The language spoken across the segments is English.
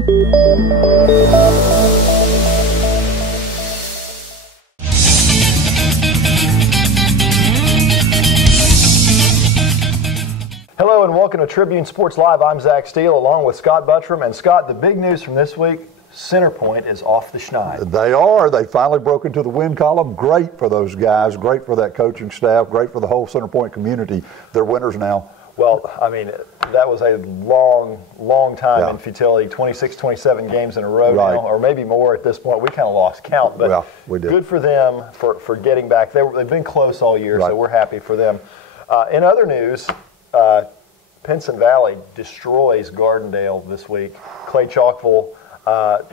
Hello and welcome to Tribune Sports Live. I'm Zach Steele along with Scott Buttram. And Scott, the big news from this week, Centerpoint is off the schneid. They are. They finally broke into the win column. Great for those guys. Great for that coaching staff. Great for the whole Centerpoint community. They're winners now. Well, I mean, that was a long time in futility, 26, 27 games in a row now, or maybe more at this point. We kind of lost count, but we did. Good for them for getting back. They've been close all year, so we're happy for them. In other news, Penson Valley destroys Gardendale this week. Clay Chalkville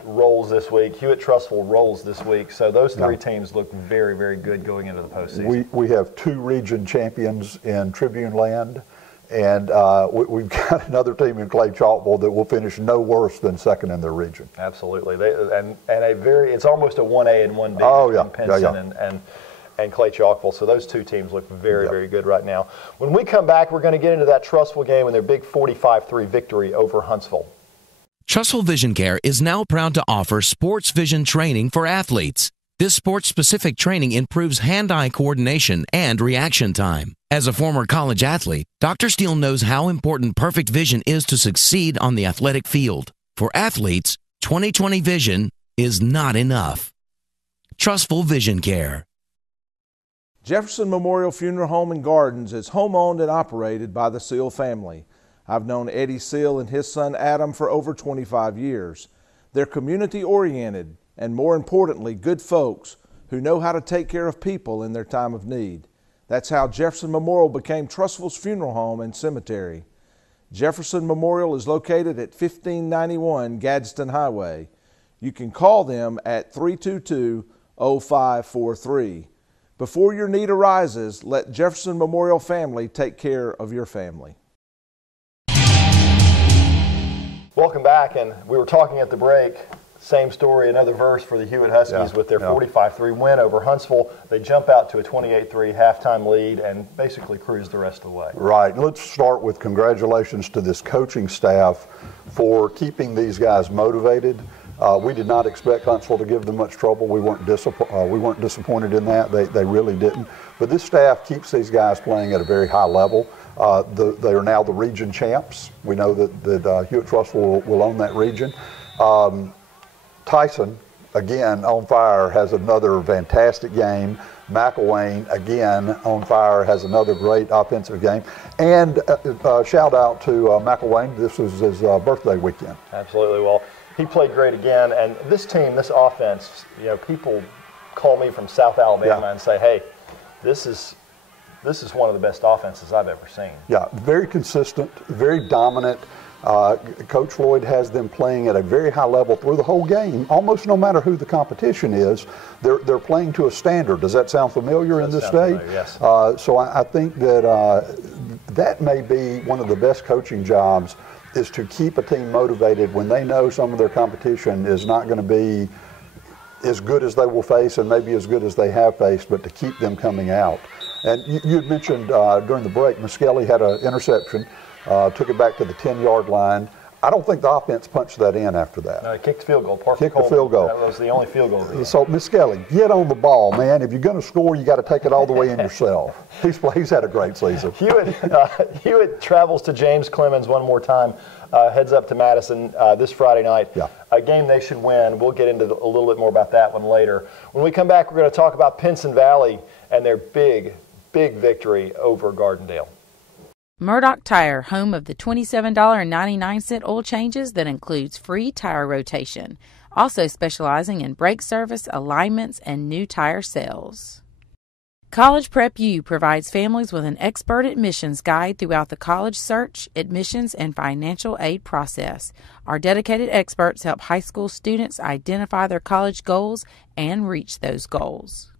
rolls this week. Hewitt-Trussville rolls this week. So those three teams look very, very good going into the postseason. We have two region champions in Tribune land, and we've got another team in Clay Chalkville that will finish no worse than second in their region. Absolutely. It's almost a 1A and 1B between Penson and Clay Chalkville. So those two teams look very, very good right now. When we come back, we're going to get into that Trussville game and their big 45-3 victory over Huntsville. Trussville Vision Care is now proud to offer sports vision training for athletes. This sports-specific training improves hand-eye coordination and reaction time. As a former college athlete, Dr. Steele knows how important perfect vision is to succeed on the athletic field. For athletes, 20/20 vision is not enough. Trussville Vision Care. Jefferson Memorial Funeral Home and Gardens is home-owned and operated by the Seal family. I've known Eddie Seal and his son Adam for over 25 years. They're community-oriented and, more importantly, good folks who know how to take care of people in their time of need. That's how Jefferson Memorial became Trussville's funeral home and cemetery. Jefferson Memorial is located at 1591 Gadsden Highway. You can call them at 322-0543. Before your need arises, let Jefferson Memorial family take care of your family. Welcome back, and we were talking at the break. Same story, another verse for the Hewitt Huskies with their 45-3 win over Huntsville. They jump out to a 28-3 halftime lead and basically cruise the rest of the way. Right. Let's start with congratulations to this coaching staff for keeping these guys motivated. We did not expect Huntsville to give them much trouble. We weren't disappointed in that. They really didn't. But this staff keeps these guys playing at a very high level. They are now the region champs. We know that Hewitt-Trussville will own that region. Tyson, again, on fire, has another fantastic game. McElwain, again, on fire, has another great offensive game. And shout out to McElwain. This was his birthday weekend. Absolutely. Well, he played great again. And this team, this offense, people call me from South Alabama and say, hey, this is one of the best offenses I've ever seen. Yeah, very consistent, very dominant. Coach Floyd has them playing at a very high level through the whole game. Almost no matter who the competition is, they're playing to a standard. Does that sound familiar in this state? Yes. So I think that that may be one of the best coaching jobs, is to keep a team motivated when they know some of their competition is not going to be as good as they will face and maybe as good as they have faced, but to keep them coming out. And you had mentioned during the break, Muskelly had an interception. Took it back to the 10-yard line. I don't think the offense punched that in after that. No, he kicked the field goal. Kicked the field goal. That was the only field goal. So, Muskelly, get on the ball, man. If you're going to score, you got to take it all the way in yourself. He's had a great season. Hewitt travels to James Clemens one more time, heads up to Madison this Friday night. Yeah. A game they should win. We'll get into a little bit more about that one later. When we come back, we're going to talk about Penson Valley and their big victory over Gardendale. Murdoch Tire, home of the $27.99 oil changes that includes free tire rotation. Also specializing in brake service, alignments, and new tire sales. College Prep U provides families with an expert admissions guide throughout the college search, admissions, and financial aid process. Our dedicated experts help high school students identify their college goals and reach those goals.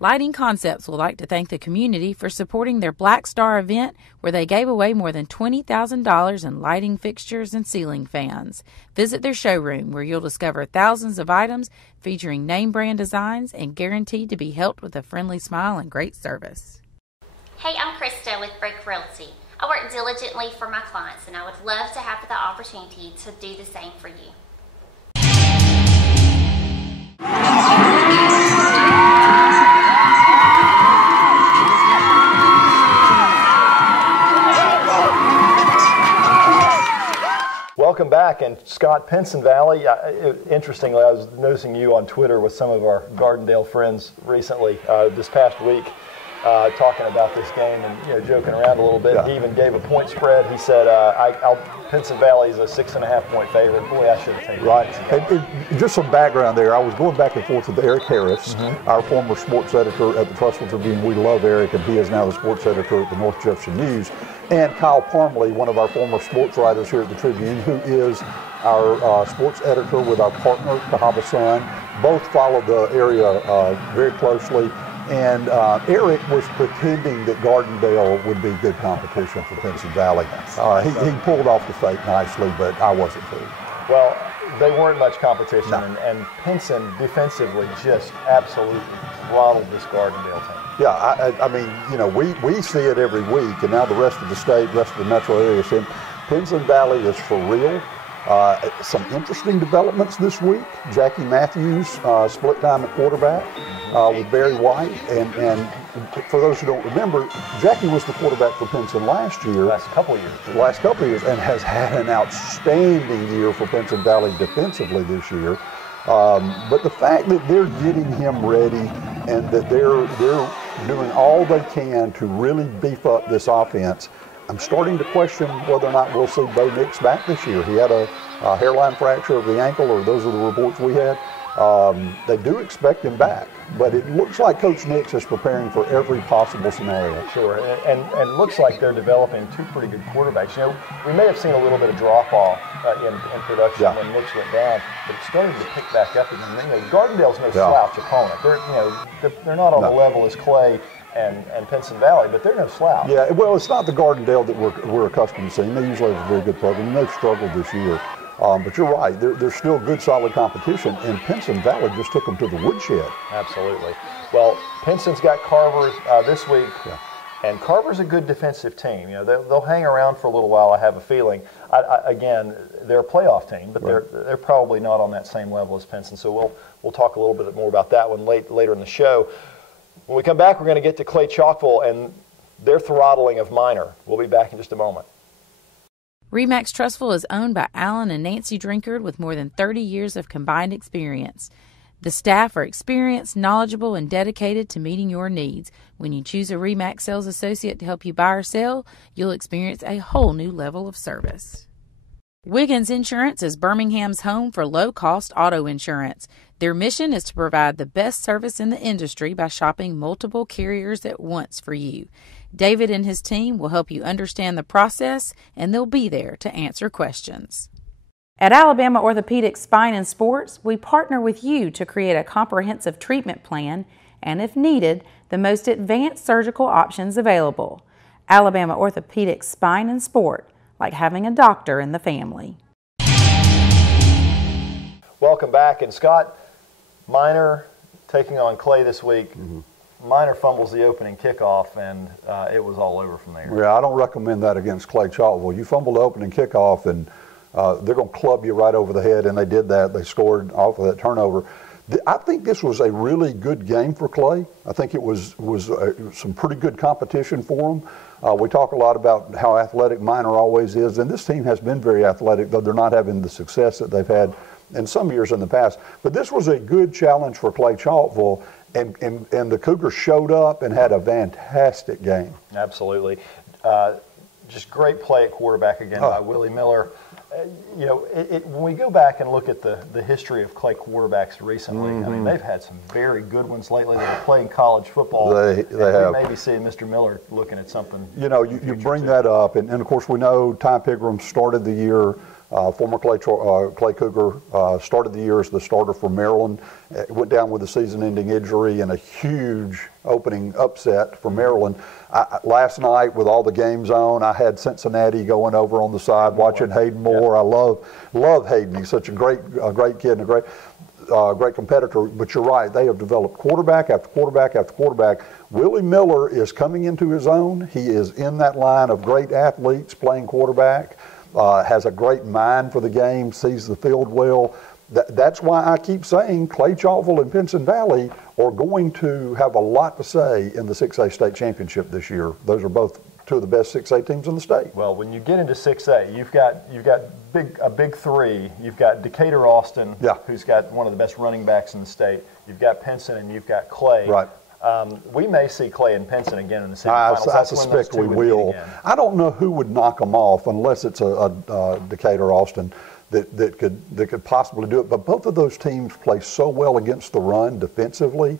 Lighting Concepts would like to thank the community for supporting their Black Star event, where they gave away more than $20,000 in lighting fixtures and ceiling fans. Visit their showroom, where you'll discover thousands of items featuring name brand designs and guaranteed to be helped with a friendly smile and great service. Hey, I'm Krista with Brick Realty. I work diligently for my clients, and I would love to have the opportunity to do the same for you. Welcome back, and Scott, Penson Valley. Interestingly, I was noticing you on Twitter with some of our Gardendale friends recently, this past week, talking about this game and joking around a little bit. Yeah. He even gave a point spread. He said, "Penson Valley is a 6.5-point favorite." Boy, I should have taken right. And just some background there. I was going back and forth with Eric Harris, our former sports editor at the Trussville Tribune. We love Eric, and he is now the sports editor at the North Jefferson News. And Kyle Parmley, one of our former sports writers here at the Tribune, who is our sports editor with our partner, Cahaba Sun. Both follow the area very closely. And Eric was pretending that Gardendale would be good competition for Penson Valley. He pulled off the fake nicely, but I wasn't fooled. Well, they weren't much competition, and Penson defensively just absolutely throttled this Gardendale team. Yeah, I mean, we see it every week, and now the rest of the state, rest of the metro area, Penson Valley is for real. Some interesting developments this week. Jackie Matthews split time at quarterback with Barry White, and for those who don't remember, Jackie was the quarterback for Penson last year. Last couple of years, and has had an outstanding year for Penson Valley defensively this year. But the fact that they're getting him ready and that they're doing all they can to really beef up this offense, I'm starting to question whether or not we'll see Bo Nix back this year. He had a hairline fracture of the ankle, or those are the reports we had. They do expect him back, but it looks like Coach Nix is preparing for every possible scenario. Sure, and it looks like they're developing two pretty good quarterbacks. We may have seen a little bit of drop-off in production when Nix went down, but it's starting to pick back up again. Gardendale's no slouch opponent. They're not on the level as Clay and Penson Valley, but they're no slouch. Yeah, well, it's not the Gardendale that we're accustomed to seeing. They usually have a very good program, and they've struggled this year. But you're right, there's still good, solid competition, and Penson Valley just took them to the woodshed. Absolutely. Well, Penson's got Carver this week, and Carver's a good defensive team. They'll hang around for a little while, I have a feeling. Again, they're a playoff team, but they're probably not on that same level as Penson, so we'll talk a little bit more about that one later in the show. When we come back, we're going to get to Clay Chalkville and their throttling of Minor. We'll be back in just a moment. RE/MAX Trussville is owned by Alan and Nancy Drinkard with more than 30 years of combined experience. The staff are experienced, knowledgeable, and dedicated to meeting your needs. When you choose a RE/MAX sales associate to help you buy or sell, you'll experience a whole new level of service. Wiggins Insurance is Birmingham's home for low-cost auto insurance. Their mission is to provide the best service in the industry by shopping multiple carriers at once for you. David and his team will help you understand the process, and they'll be there to answer questions. At Alabama Orthopedic Spine and Sports, we partner with you to create a comprehensive treatment plan and, if needed, the most advanced surgical options available. Alabama Orthopedic Spine and Sport, like having a doctor in the family. Welcome back, and Scott, Minor taking on Clay this week. Minor fumbles the opening kickoff, and it was all over from there. Yeah, I don't recommend that against Clay Chalkville. You fumble the opening kickoff, and they're going to club you right over the head, and they did that. They scored off of that turnover. I think this was a really good game for Clay. I think it was some pretty good competition for them. We talk a lot about how athletic Minor always is, and this team has been very athletic, though they're not having the success that they've had in some years in the past. But this was a good challenge for Clay Chalkville. And the Cougars showed up and had a fantastic game. Absolutely. Just great play at quarterback again by Willie Miller. When we go back and look at the history of Clay quarterbacks recently, I mean, they've had some very good ones lately that are playing college football. They have. We may be seeing Mr. Miller looking at something. You bring that up, and of course we know Ty Pigram started the year. Former Clay Cougar started the year as the starter for Maryland. Went down with a season-ending injury and a huge opening upset for Maryland. Last night, with all the games on, I had Cincinnati going over on the side watching Hayden Moore. Yep. I love Hayden. He's such a great kid and a great competitor. But you're right; they have developed quarterback after quarterback after quarterback. Willie Miller is coming into his own. He is in that line of great athletes playing quarterback. Has a great mind for the game, sees the field well. That's why I keep saying Clay Chalkville and Penson Valley are going to have a lot to say in the 6A state championship this year. Those are both two of the best 6A teams in the state. Well, when you get into 6A, you've got a big three. You've got Decatur Austin, who's got one of the best running backs in the state. You've got Penson, and you've got Clay. Right. We may see Clay and Penson again in the semifinals. I suspect we will. I don't know who would knock them off unless it's a Decatur Austin that could possibly do it. But both of those teams play so well against the run defensively.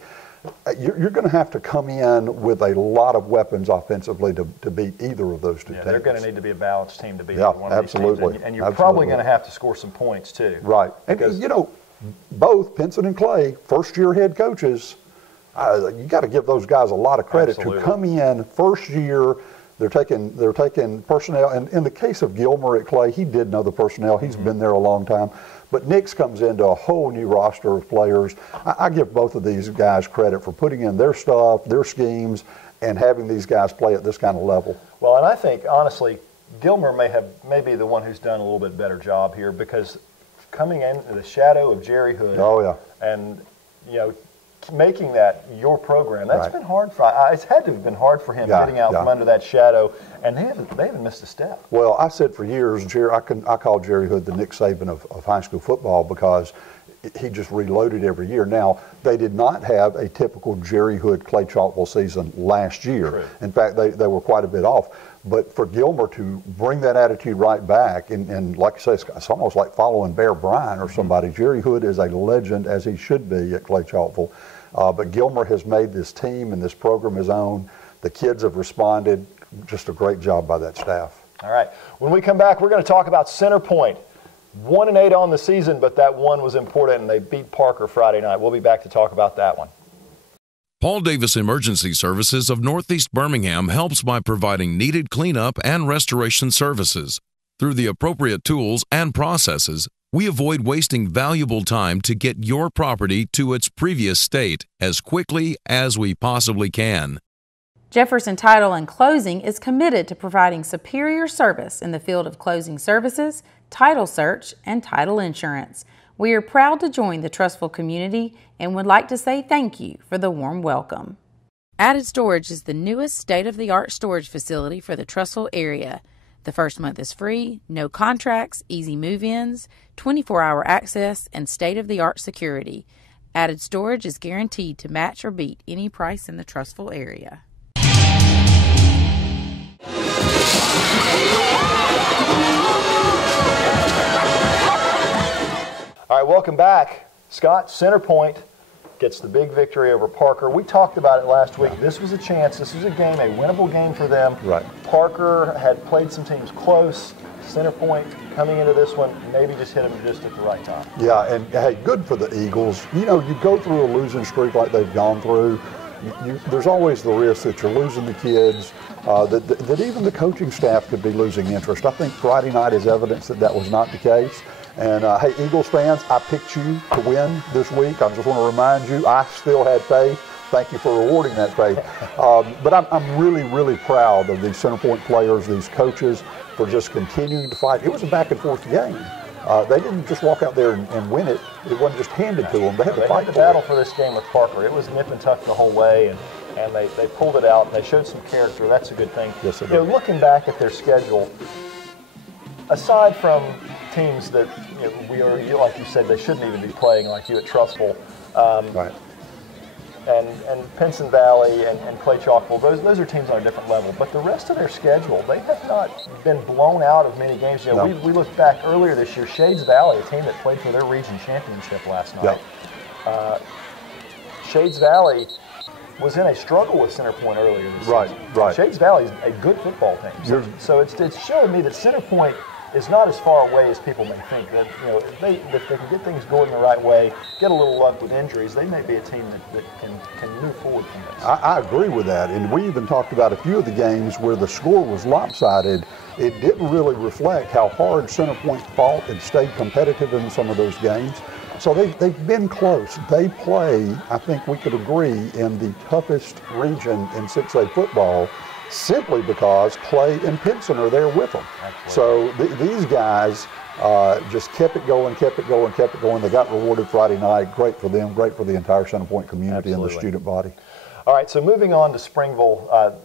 You're going to have to come in with a lot of weapons offensively to beat either of those two teams. They're going to need to be a balanced team to beat one of these teams. And you're probably going to have to score some points too. Right. And both Penson and Clay, first-year head coaches, you got to give those guys a lot of credit to come in first year. They're taking personnel, and in the case of Gilmer at Clay, he did know the personnel. He's been there a long time. But Nix comes into a whole new roster of players. I give both of these guys credit for putting in their stuff, their schemes, and having these guys play at this kind of level. Well, and I think, honestly, Gilmer may be the one who's done a little bit better job here, because coming into the shadow of Jerry Hood and, making that your program, that's been hard for it's had to have been hard for him getting out from under that shadow, and they haven't missed a step. Well, I said for years, I call Jerry Hood the Nick Saban of high school football, because he just reloaded every year. Now, they did not have a typical Jerry Hood Clay Chalkville season last year. True. In fact, they were quite a bit off. But for Gilmer to bring that attitude right back, and like I say, it's almost like following Bear Bryant or somebody. Jerry Hood is a legend, as he should be, at Clay Chalkville. But Gilmer has made this team and this program his own. The kids have responded. Just a great job by that staff. All right. When we come back, we're going to talk about Center Point. 1-8 on the season, but that one was important, and they beat Parker Friday night. We'll be back to talk about that one. Paul Davis Emergency Services of Northeast Birmingham helps by providing needed cleanup and restoration services. Through the appropriate tools and processes, we avoid wasting valuable time to get your property to its previous state as quickly as we possibly can. Jefferson Title and Closing is committed to providing superior service in the field of closing services, title search, and title insurance. We are proud to join the Trussville community and would like to say thank you for the warm welcome. Added Storage is the newest state-of-the-art storage facility for the Trussville area. The first month is free, no contracts, easy move-ins, 24-hour access, and state-of-the-art security. Added Storage is guaranteed to match or beat any price in the Trussville area. All right, welcome back. Scott, Center Point gets the big victory over Parker. We talked about it last week. This was a chance. This was a game, a winnable game for them. Right. Parker had played some teams close. Center Point coming into this one, maybe just hit them just at the right time. Yeah, and hey, good for the Eagles. You go through a losing streak like they've gone through, there's always the risk that you're losing the kids, that even the coaching staff could be losing interest. I think Friday night is evidence that was not the case. And hey, Eagles fans, I picked you to win this week. I just want to remind you, I still had faith. Thank you for rewarding that faith. But I'm really, really proud of these Center Point players, these coaches, for just continuing to fight. It was a back-and-forth game. They didn't just walk out there and win it. It wasn't just handed to them. They had to fight the battle for this game with Parker. It was nip and tuck the whole way, and they pulled it out. They showed some character. That's a good thing. Yes, they did. Looking back at their schedule, aside from teams that we are, like you said, they shouldn't even be playing, like you at Trussville, right, and Penson Valley and Clay Chalkville, those are teams on a different level. But the rest of their schedule, they have not been blown out of many games. No. We looked back earlier this year, Shades Valley, a team that played for their region championship last night. Yeah. Shades Valley was in a struggle with Center Point earlier this season. Right. Shades Valley is a good football team. So it's showing me that Center Point is not as far away as people may think. That if they can get things going the right way, get a little luck with injuries, they may be a team that can move forward from this. I agree with that, and we even talked about a few of the games where the score was lopsided. It didn't really reflect how hard Center Point fought and stayed competitive in some of those games. So they've been close. They play, I think we could agree, in the toughest region in 6A football, simply because Clay and Penson are there with them. Absolutely. So these guys just kept it going. They got rewarded Friday night. Great for them, great for the entire Center Point community. Absolutely. And the student body. All right, so moving on to Springville.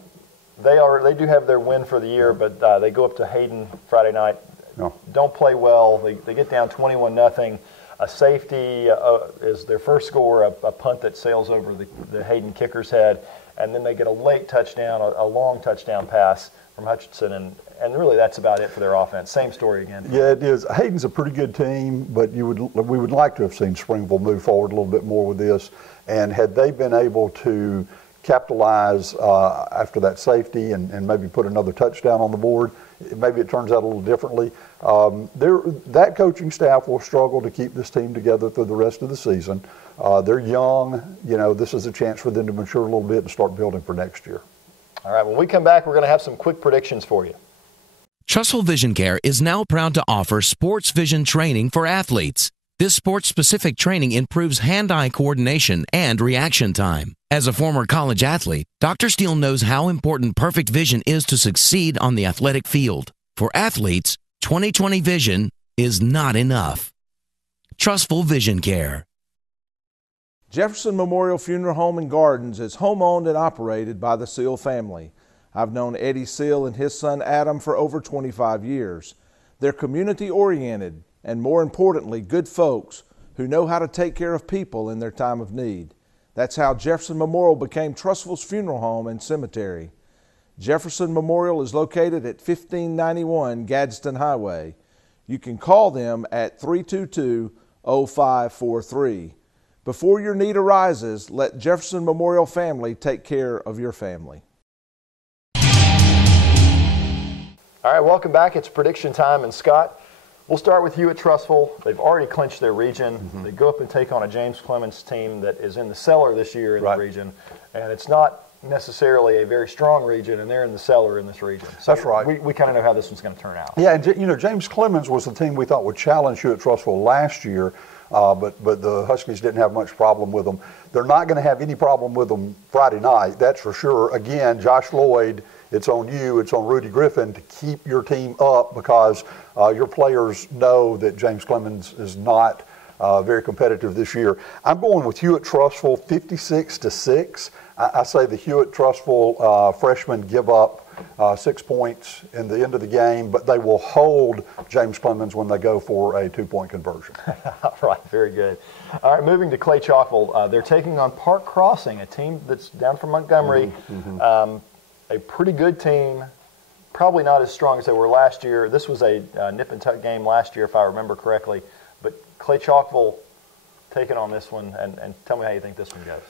They do have their win for the year, but they go up to Hayden Friday night. No. Don't play well. They get down 21-0. A safety is their first score, a punt that sails over the Hayden kicker's head, and then they get a late touchdown, a long touchdown pass from Hutchinson, and really that's about it for their offense. Same story again. Yeah, it is. Hayden's a pretty good team, but we would like to have seen Springville move forward a little bit more with this, and had they been able to capitalize after that safety and maybe put another touchdown on the board, maybe it turns out a little differently. That coaching staff will struggle to keep this team together through the rest of the season. They're young. This is a chance for them to mature a little bit and start building for next year. All right, when we come back, we're going to have some quick predictions for you. Trussville Vision Care is now proud to offer sports vision training for athletes. This sports-specific training improves hand-eye coordination and reaction time. As a former college athlete, Dr. Steele knows how important perfect vision is to succeed on the athletic field. For athletes, 20/20 vision is not enough. Trussville Vision Care. Jefferson Memorial Funeral Home and Gardens is home-owned and operated by the Seal family. I've known Eddie Seal and his son Adam for over 25 years. They're community-oriented and, more importantly, good folks who know how to take care of people in their time of need. That's how Jefferson Memorial became Trussville's funeral home and cemetery. Jefferson Memorial is located at 1591 Gadsden Highway. You can call them at 322-0543. Before your need arises, let Jefferson Memorial family take care of your family. All right, welcome back. It's prediction time. And Scott, we'll start with you at Trussville. They've already clinched their region. They go up and take on a James Clemens team that is in the cellar this year in the region. And it's not necessarily a very strong region, and they're in the cellar in this region. So that's right. We kind of know how this one's going to turn out. Yeah, and James Clemens was the team we thought would challenge you at Trussville last year, but the Huskies didn't have much problem with them. They're not going to have any problem with them Friday night, that's for sure. Again, Josh Lloyd, it's on you, it's on Rudy Griffin to keep your team up because your players know that James Clemens is not very competitive this year. I'm going with Hewitt-Trussville 56-6. I say the Hewitt-Trussville freshmen give up 6 points in the end of the game, but they will hold James Clemens when they go for a 2-point conversion. All right, very good. All right, moving to Clay Chalkville. They're taking on Park Crossing, a team that's down from Montgomery. A pretty good team, probably not as strong as they were last year. This was a nip and tuck game last year, if I remember correctly. But Clay Chalkville taking on this one, and tell me how you think this one goes.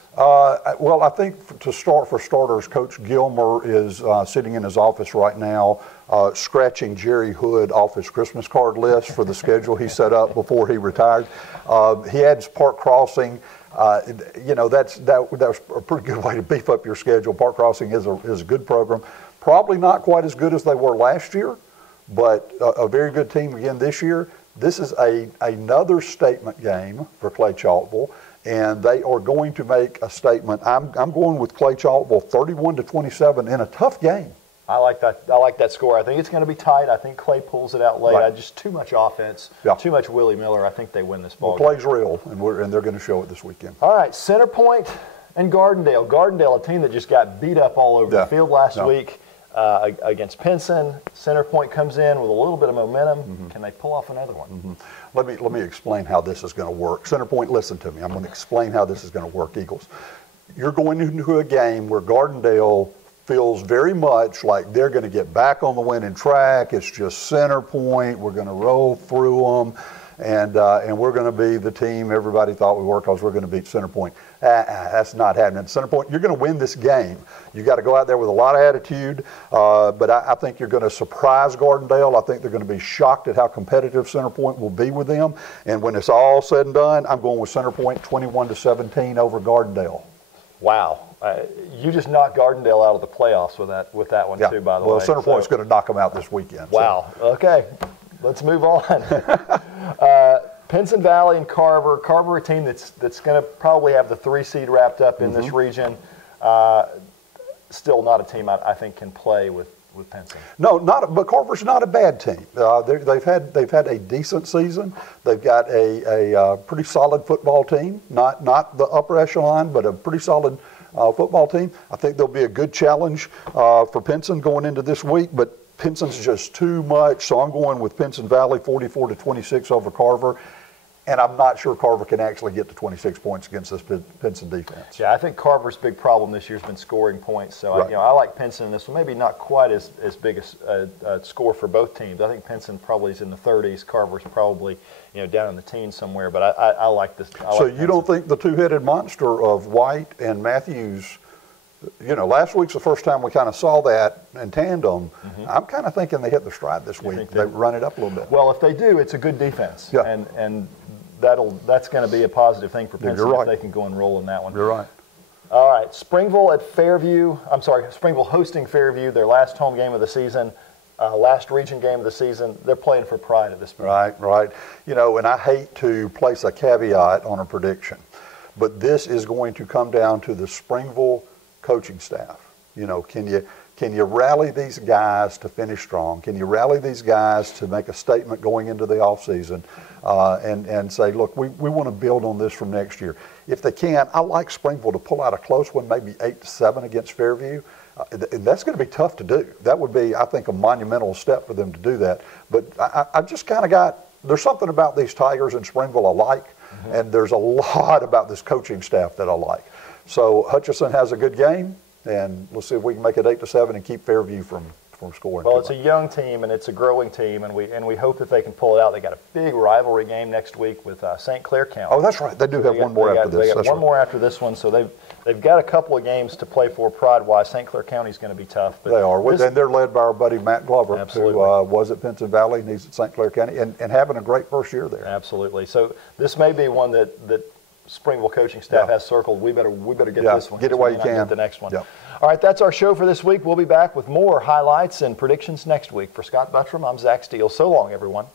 Well, I think for starters, Coach Gilmer is sitting in his office right now, scratching Jerry Hood off his Christmas card list for the schedule he set up before he retired. He adds Park Crossing. That was a pretty good way to beef up your schedule. Park Crossing is a good program. Probably not quite as good as they were last year, but a very good team again this year. This is another statement game for Clay Chalkville, and they are going to make a statement. I'm going with Clay Chalkville 31-27 in a tough game. I like that. I like that score. I think it's going to be tight. I think Clay pulls it out late. Right. Just too much offense, too much Willie Miller. I think they win this ball. Clay's real, and they're going to show it this weekend. All right, Center Point and Gardendale. Gardendale, a team that just got beat up all over the field last week against Penson. Center Point comes in with a little bit of momentum. Can they pull off another one? Let me explain how this is going to work. Center Point, listen to me. I'm going to explain how this is going to work, Eagles. You're going into a game where Gardendale feels very much like they're going to get back on the winning track. It's just Center Point. We're going to roll through them, and we're going to be the team everybody thought we were because we're going to beat Center Point. That's not happening. Center Point, you're going to win this game. You got to go out there with a lot of attitude, but I think you're going to surprise Gardendale. I think they're going to be shocked at how competitive Center Point will be with them. And when it's all said and done, I'm going with Center Point 21-17 over Gardendale. Wow. You just knocked Gardendale out of the playoffs with that one too, by the way. Well, Center Point's going to knock them out this weekend. Wow. So. Okay. Let's move on. Penson Valley and Carver. Carver, a team that's going to probably have the 3 seed wrapped up in this region. Still not a team I think can play with Penson. No, but Carver's not a bad team. They've had a decent season. They've got a pretty solid football team. Not the upper echelon, but a pretty solid football team. I think there'll be a good challenge for Penson going into this week, but Penson's just too much, so I'm going with Penson Valley 44-26 over Carver. And I'm not sure Carver can actually get to 26 points against this Penson defense. Yeah, I think Carver's big problem this year has been scoring points. So right. I like Penson in this one. Maybe not quite as big a score for both teams. I think Penson probably is in the 30s. Carver's probably down in the teens somewhere. But I like this. So you don't think the two-headed monster of White and Matthews? Last week's the first time we kind of saw that in tandem. Mm-hmm. I'm kind of thinking they hit their stride this week. They run it up a little bit. Well, if they do, it's a good defense. Yeah. And that's going to be a positive thing for Penson right. if they can go and roll in that one. You're right. All right, Springville hosting Fairview, their last home game of the season, last region game of the season. They're playing for pride at this point. Right. And I hate to place a caveat on a prediction, but this is going to come down to the Springville coaching staff. Can you rally these guys to finish strong? Can you rally these guys to make a statement going into the offseason and say, look, we want to build on this from next year? If they can, I like Springville to pull out a close one, maybe 8-7 against Fairview. That's going to be tough to do. That would be, I think, a monumental step for them to do that. But I just kind of there's something about these Tigers in Springville I like, mm-hmm. and there's a lot about this coaching staff that I like. So Hutchison has a good game. And let's see if we can make it 8-7 and keep Fairview from scoring. Well, it's a young team and it's a growing team, and we hope that they can pull it out. They got a big rivalry game next week with St. Clair County. Oh, that's right. They do have one more after this. They got one more after this one, so they've got a couple of games to play for pride-wise. St. Clair County is going to be tough. But they are, and they're led by our buddy Matt Glover, absolutely. who was at Penson Valley, and he's at St. Clair County, and having a great first year there. Absolutely. So this may be one that Springville coaching staff has circled. We better get this one. Get it while you can. Get the next one. Yep. All right, that's our show for this week. We'll be back with more highlights and predictions next week. For Scott Buttram, I'm Zach Steele. So long, everyone.